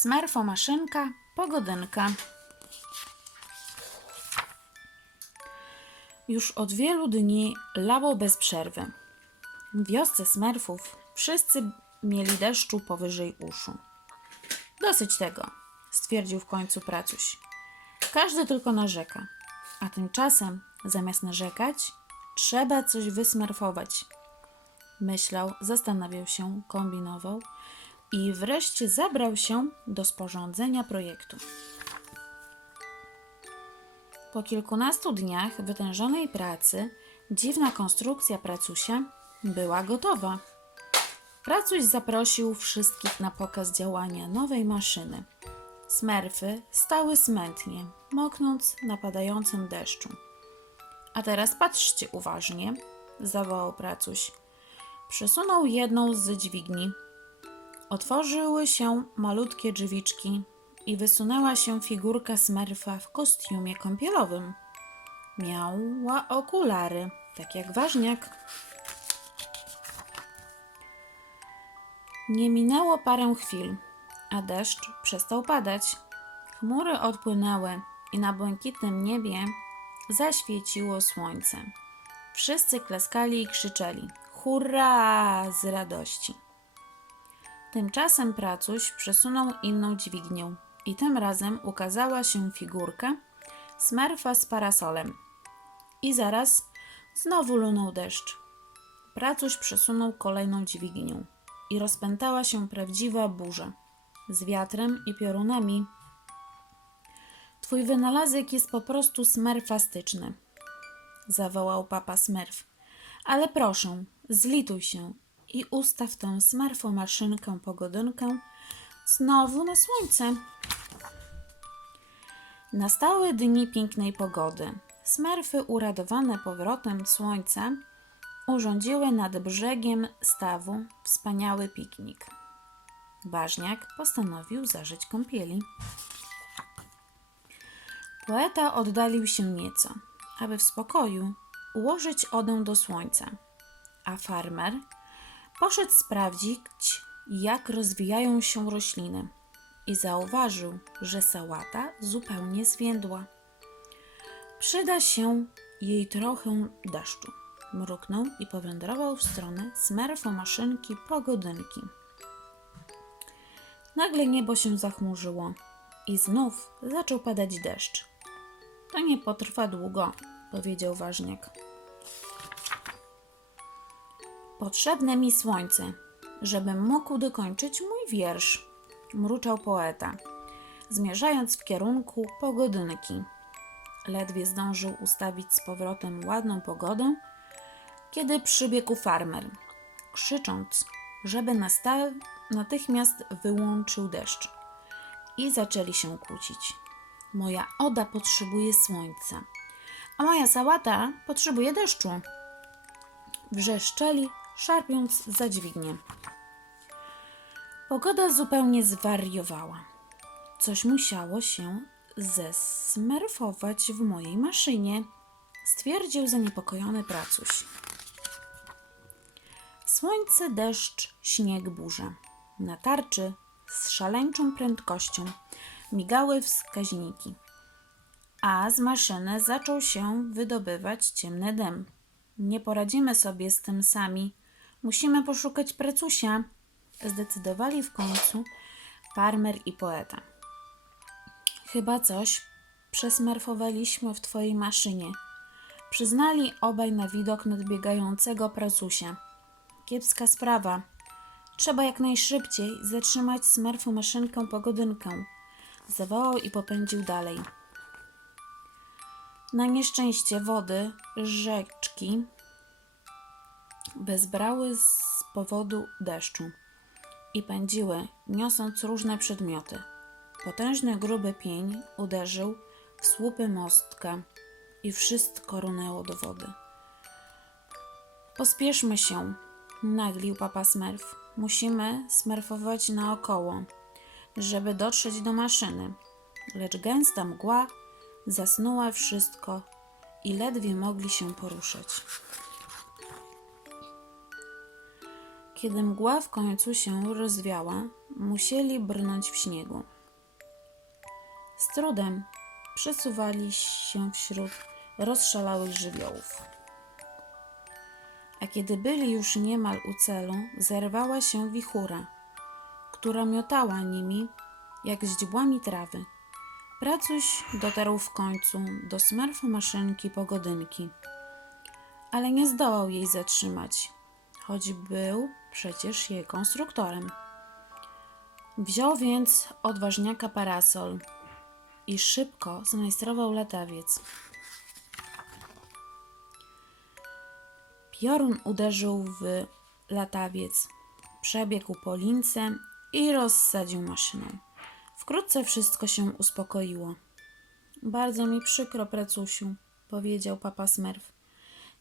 Smerfo maszynka, pogodynka. Już od wielu dni lało bez przerwy. W wiosce smerfów wszyscy mieli deszczu powyżej uszu. Dosyć tego, stwierdził w końcu pracuś. Każdy tylko narzeka, a tymczasem zamiast narzekać, trzeba coś wysmerfować. Myślał, zastanawiał się, kombinował i wreszcie zabrał się do sporządzenia projektu. Po kilkunastu dniach wytężonej pracy dziwna konstrukcja pracusia była gotowa. Pracuś zaprosił wszystkich na pokaz działania nowej maszyny. Smerfy stały smętnie, moknąc na padającym deszczu. A teraz patrzcie uważnie, zawołał pracuś. Przesunął jedną z dźwigni. Otworzyły się malutkie drzwiczki i wysunęła się figurka smerfa w kostiumie kąpielowym. Miała okulary, tak jak ważniak. Nie minęło parę chwil, a deszcz przestał padać. Chmury odpłynęły i na błękitnym niebie zaświeciło słońce. Wszyscy klaskali i krzyczeli: Hurra! z radości. Tymczasem pracuś przesunął inną dźwignię i tym razem ukazała się figurka smerfa z parasolem. I zaraz znowu lunął deszcz. Pracuś przesunął kolejną dźwignię i rozpętała się prawdziwa burza z wiatrem i piorunami. Twój wynalazek jest po prostu smerfastyczny, zawołał papa smerf. Ale proszę, zlituj się i ustaw tę smerfomaszynkę pogodynkę znowu na słońce. Nastały dni pięknej pogody. Smerfy, uradowane powrotem słońca, urządziły nad brzegiem stawu wspaniały piknik. Ważniak postanowił zażyć kąpieli. Poeta oddalił się nieco, aby w spokoju ułożyć odę do słońca, a farmer poszedł sprawdzić, jak rozwijają się rośliny i zauważył, że sałata zupełnie zwiędła. Przyda się jej trochę deszczu. Mruknął i powędrował w stronę smerfomaszynki pogodynki. Nagle niebo się zachmurzyło i znów zaczął padać deszcz. To nie potrwa długo, powiedział ważniak. Potrzebne mi słońce, żebym mógł dokończyć mój wiersz, mruczał poeta, zmierzając w kierunku pogodynki. Ledwie zdążył ustawić z powrotem ładną pogodę, kiedy przybiegł farmer, krzycząc, żeby natychmiast wyłączył deszcz. I zaczęli się kłócić. Moja oda potrzebuje słońca, a moja sałata potrzebuje deszczu. Wrzeszczeli, szarpiąc za dźwignię. Pogoda zupełnie zwariowała. Coś musiało się zesmerfować w mojej maszynie, stwierdził zaniepokojony pracuś. Słońce, deszcz, śnieg, burza. Na tarczy z szaleńczą prędkością migały wskaźniki, a z maszyny zaczął się wydobywać ciemny dym. Nie poradzimy sobie z tym sami. Musimy poszukać pracusia, zdecydowali w końcu farmer i poeta. Chyba coś przesmerfowaliśmy w twojej maszynie. Przyznali obaj na widok nadbiegającego pracusia. Kiepska sprawa. Trzeba jak najszybciej zatrzymać smerfu maszynkę pogodynkę. Zawołał i popędził dalej. Na nieszczęście wody, rzeczki bezbrały z powodu deszczu i pędziły, niosąc różne przedmioty. Potężny, gruby pień uderzył w słupy mostka i wszystko runęło do wody. Pospieszmy się, naglił papa Smurf. Musimy smerfować naokoło, żeby dotrzeć do maszyny. Lecz gęsta mgła zasnuła wszystko i ledwie mogli się poruszać. Kiedy mgła w końcu się rozwiała, musieli brnąć w śniegu. Z trudem przesuwali się wśród rozszalałych żywiołów. A kiedy byli już niemal u celu, zerwała się wichura, która miotała nimi jak źdźbłami trawy. Pracuś dotarł w końcu do smerfu maszynki pogodynki, ale nie zdołał jej zatrzymać, choć był przecież jej konstruktorem. Wziął więc odważniaka parasol i szybko zmajstrował latawiec. Piorun uderzył w latawiec, przebiegł po lince i rozsadził maszynę. Wkrótce wszystko się uspokoiło. Bardzo mi przykro, Precusiu, powiedział papa Smurf.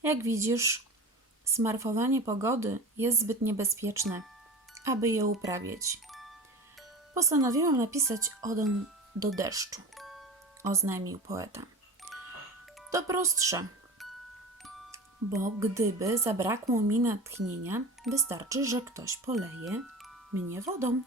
Jak widzisz, smarfowanie pogody jest zbyt niebezpieczne, aby je uprawiać. Postanowiłem napisać odę do deszczu, oznajmił poeta. To prostsze, bo gdyby zabrakło mi natchnienia, wystarczy, że ktoś poleje mnie wodą.